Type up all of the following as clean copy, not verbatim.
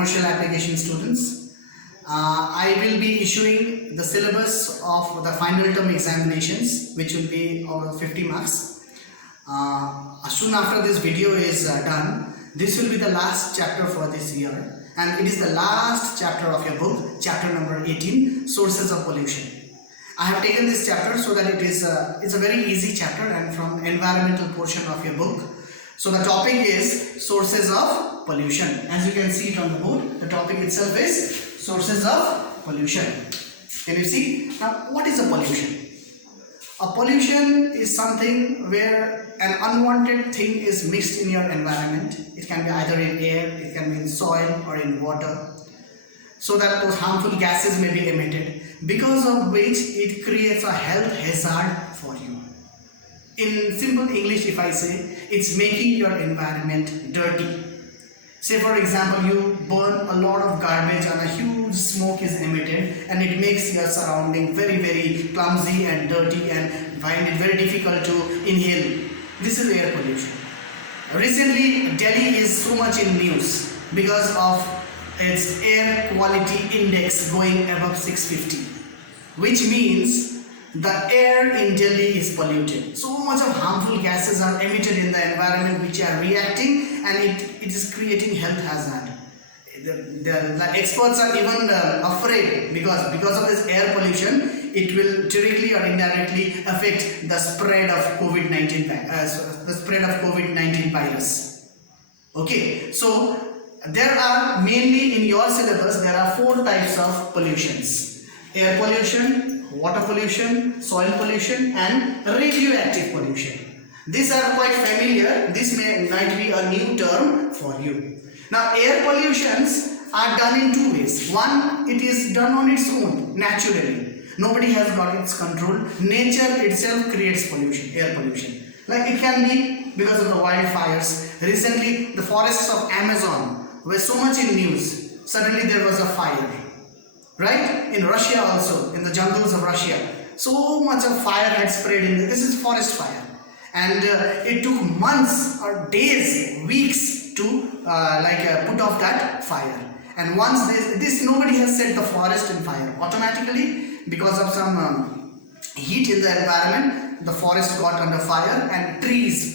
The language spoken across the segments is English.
commercial application students. I will be issuing the syllabus of the final term examinations, which will be out of 50 marks. Soon after this video is done, this will be the last chapter for this year, and it is the last chapter of your book, chapter number 18, Sources of Pollution. I have taken this chapter so that it's a very easy chapter and from environmental portion of your book. So the topic is sources of pollution. As you can see it on the board, the topic itself is sources of pollution. Can you see? Now, what is a pollution? A pollution is something where an unwanted thing is mixed in your environment. It can be either in air, it can be in soil or in water, so that those harmful gases may be emitted, because of which it creates a health hazard for you. In simple English, if I say, it's making your environment dirty. Say for example, you burn a lot of garbage and a huge smoke is emitted, and it makes your surrounding very, very clumsy and dirty and find it very difficult to inhale. This is air pollution. Recently, Delhi is so much in news because of its air quality index going above 650, which means the air in Delhi is polluted. So much of harmful gases are emitted in the environment which are reacting, and it is creating health hazard. The experts are even afraid because of this air pollution, it will directly or indirectly affect the spread of COVID-19 virus. Okay, so there are mainly in your syllabus there are 4 types of pollutions: air pollution, water pollution, soil pollution, and radioactive pollution. These are quite familiar. This might be a new term for you. Now, air pollutions are done in 2 ways. One, it is done on its own, naturally. Nobody has got its control. Nature itself creates pollution, air pollution. Like it can be because of the wildfires. Recently, the forests of Amazon were so much in news. Suddenly there was a fire. Right? In Russia also, in the jungles of Russia, so much of fire had spread in this is forest fire, and it took months or days, weeks to put off that fire. And once this nobody has set the forest in fire. Automatically, because of some heat in the environment, the forest got under fire and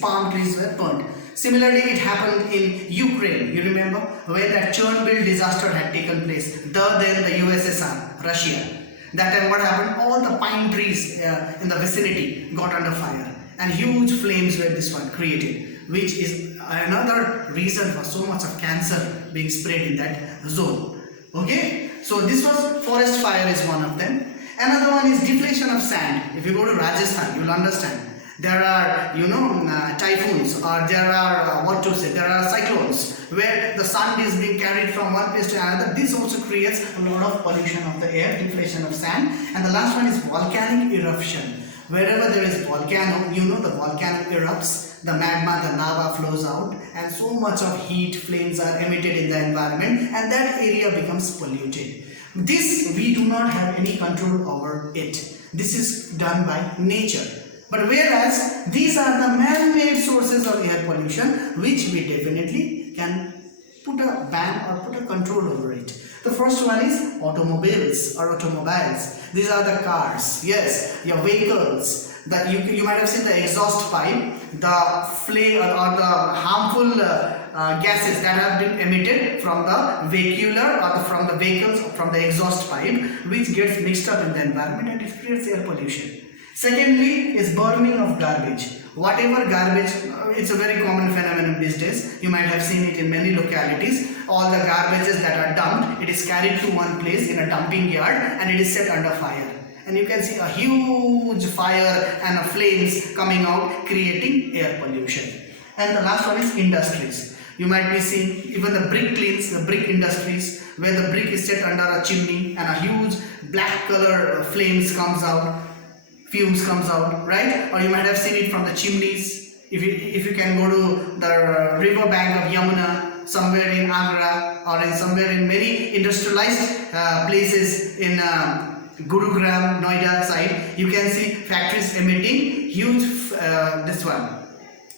palm trees were burnt. Similarly, it happened in Ukraine. You remember when that Chernobyl disaster had taken place. Then the USSR, Russia. That time what happened? All the pine trees in the vicinity got under fire, and huge flames were created, which is another reason for so much of cancer being spread in that zone. Okay, so this was forest fire is one of them. Another one is deflation of sand. If you go to Rajasthan, you will understand. There are, typhoons, or there are, there are cyclones where the sun is being carried from one place to another. This also creates a lot of pollution of the air, deflation of sand. And the last one is volcanic eruption. Wherever there is volcano, the volcano erupts, the magma, the lava flows out, and so much of heat, flames are emitted in the environment, and that area becomes polluted. This, we do not have any control over it. This is done by nature. But whereas these are the man-made sources of air pollution, which we definitely can put a ban or put a control over it. The first one is automobiles. These are the cars, yes, your vehicles. That you might have seen the exhaust pipe, the flame or the harmful gases that have been emitted from the vehicular or from the vehicles, from the exhaust pipe, which gets mixed up in the environment and it creates air pollution. Secondly is burning of garbage. Whatever garbage, it's a very common phenomenon these days. You might have seen it in many localities. All the garbages that are dumped, it is carried to one place in a dumping yard and it is set under fire. And you can see a huge fire and flames coming out, creating air pollution. And the last one is industries. You might be seeing even the brick kilns, the brick industries, where the brick is set under a chimney and a huge black color fumes comes out, right? Or you might have seen it from the chimneys. If you can go to the river bank of Yamuna, somewhere in Agra, or somewhere in many industrialized places in Gurugram, Noida side, you can see factories emitting huge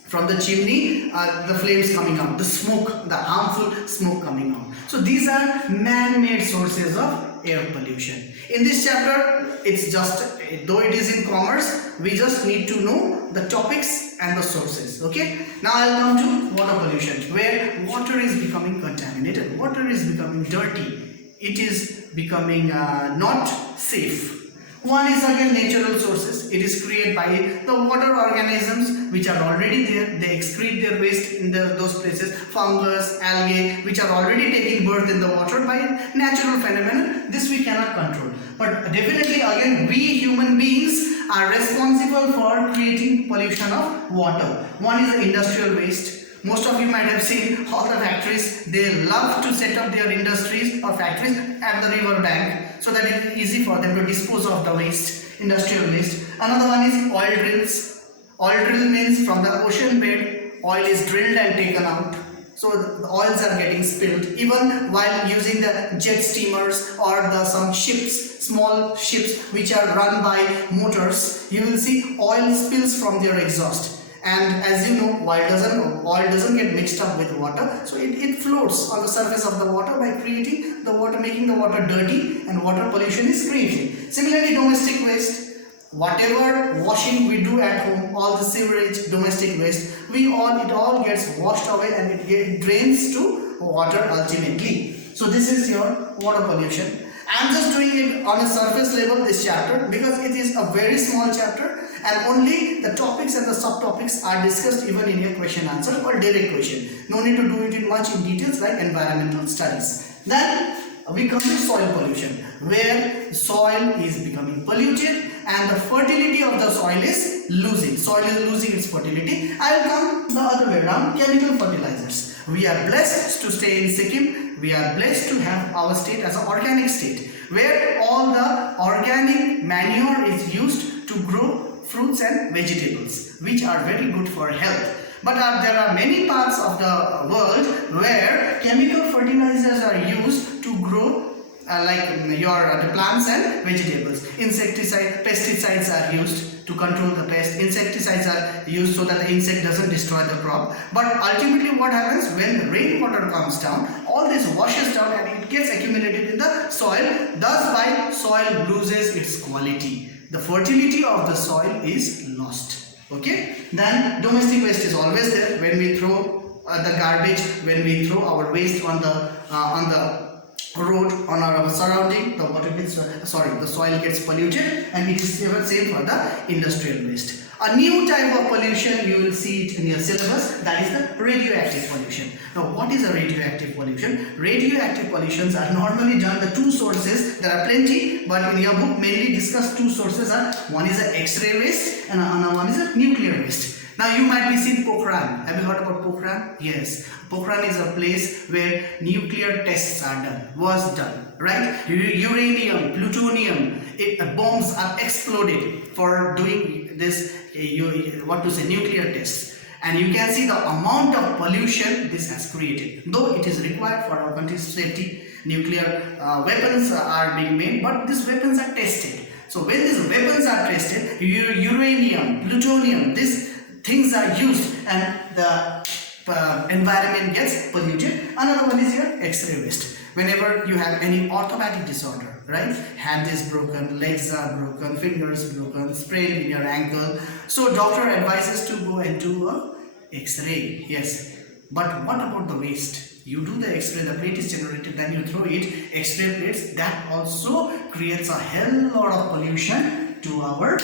From the chimney, the flames coming out, the smoke, the harmful smoke coming out. So these are man-made sources of air pollution. In this chapter, it's just, though it is in commerce, we just need to know the topics and the sources. Okay. Now I'll come to water pollution, where water is becoming contaminated, water is becoming dirty, it is becoming not safe. One is again natural sources. It is created by the water organisms which are already there. They excrete their waste in those places. Fungus, algae, which are already taking birth in the water by natural phenomena. This we cannot control. But definitely again, we human beings are responsible for creating pollution of water. One is the industrial waste. Most of you might have seen all the factories, they love to set up their industries or factories at the river bank so that it is easy for them to dispose of the waste, industrial waste. Another one is oil drills. Oil drill means from the ocean bed, oil is drilled and taken out. So the oils are getting spilled. Even while using the jet steamers or some ships, small ships which are run by motors, you will see oil spills from their exhaust. And as you know, oil doesn't get mixed up with water, so it floats on the surface of the water by creating the water, making the water dirty, and water pollution is created. Similarly, domestic waste, whatever washing we do at home, all the sewerage, domestic waste, it all gets washed away and it drains to water ultimately. So this is your water pollution. I am just doing it on a surface level, this chapter, because it is a very small chapter and only the topics and the subtopics are discussed even in your question answer or direct question. No need to do it in much in details like environmental studies. Then we come to soil pollution, where soil is becoming polluted and the fertility of the soil is losing. Soil is losing its fertility. I will come the other way around, chemical fertilizers. We are blessed to stay in Sikkim. We are blessed to have our state as an organic state, where all the organic manure is used to grow fruits and vegetables, which are very good for health. But there are many parts of the world where chemical fertilizers are used to grow the plants and vegetables. Pesticides are used to control the pest. Insecticides are used so that the insect doesn't destroy the crop. But ultimately what happens when the rainwater comes down, all this washes down and it gets accumulated in the soil. Thus by soil loses its quality. The fertility of the soil is lost. Okay. Then domestic waste is always there. When we throw the garbage, when we throw our waste on the road, on our surrounding, the soil gets polluted, and it is even same for the industrial waste. A new type of pollution, you will see it in your syllabus, that is the radioactive pollution. Now what is a radioactive pollution? Radioactive pollutions are normally done, the two sources, there are plenty, but in your book mainly discuss two sources. One is the X-ray waste and another one is a nuclear waste. Now you might be seeing Pokhran. Have you heard about Pokhran? Yes. Pokhran is a place where nuclear tests are done, was done, right? Uranium, plutonium, bombs are exploded for doing this, nuclear tests. And you can see the amount of pollution this has created. Though it is required for our country's safety, nuclear weapons are being made, but these weapons are tested. So when these weapons are tested, uranium, plutonium, these things are used and the environment gets polluted. Another one is your X-ray waste. Whenever you have any orthopedic disorder, right? Hand is broken, legs are broken, fingers broken, sprain in your ankle. So doctor advises to go and do a X-ray. Yes. But what about the waste? You do the X-ray, the plate is generated, then you throw it, X-ray plates, that also creates a hell lot of pollution to our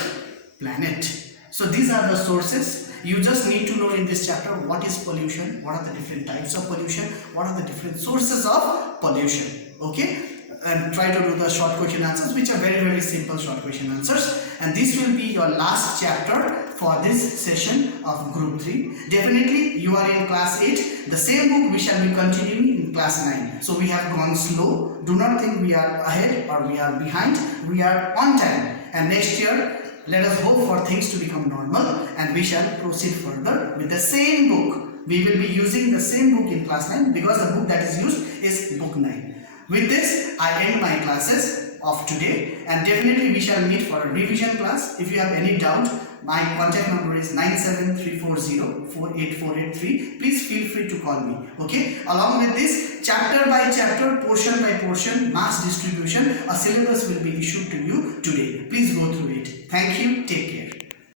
planet. So these are the sources. You just need to know in this chapter what is pollution, what are the different types of pollution, what are the different sources of pollution. Okay, and try to do the short question answers, which are very, very simple short question answers. And this will be your last chapter for this session of group 3. Definitely you are in class 8. The same book we shall be continuing in class 9. So we have gone slow. Do not think we are ahead or we are behind. We are on time. And next year, let us hope for things to become normal and we shall proceed further with the same book. We will be using the same book in class 9 because the book that is used is book 9. With this, I end my classes. of today, and definitely we shall meet for a revision class. If you have any doubt, my contact number is 97340-48483. Please feel free to call me. Okay, along with this, chapter by chapter, portion by portion, mass distribution, a syllabus will be issued to you today. Please go through it. Thank you. Take care.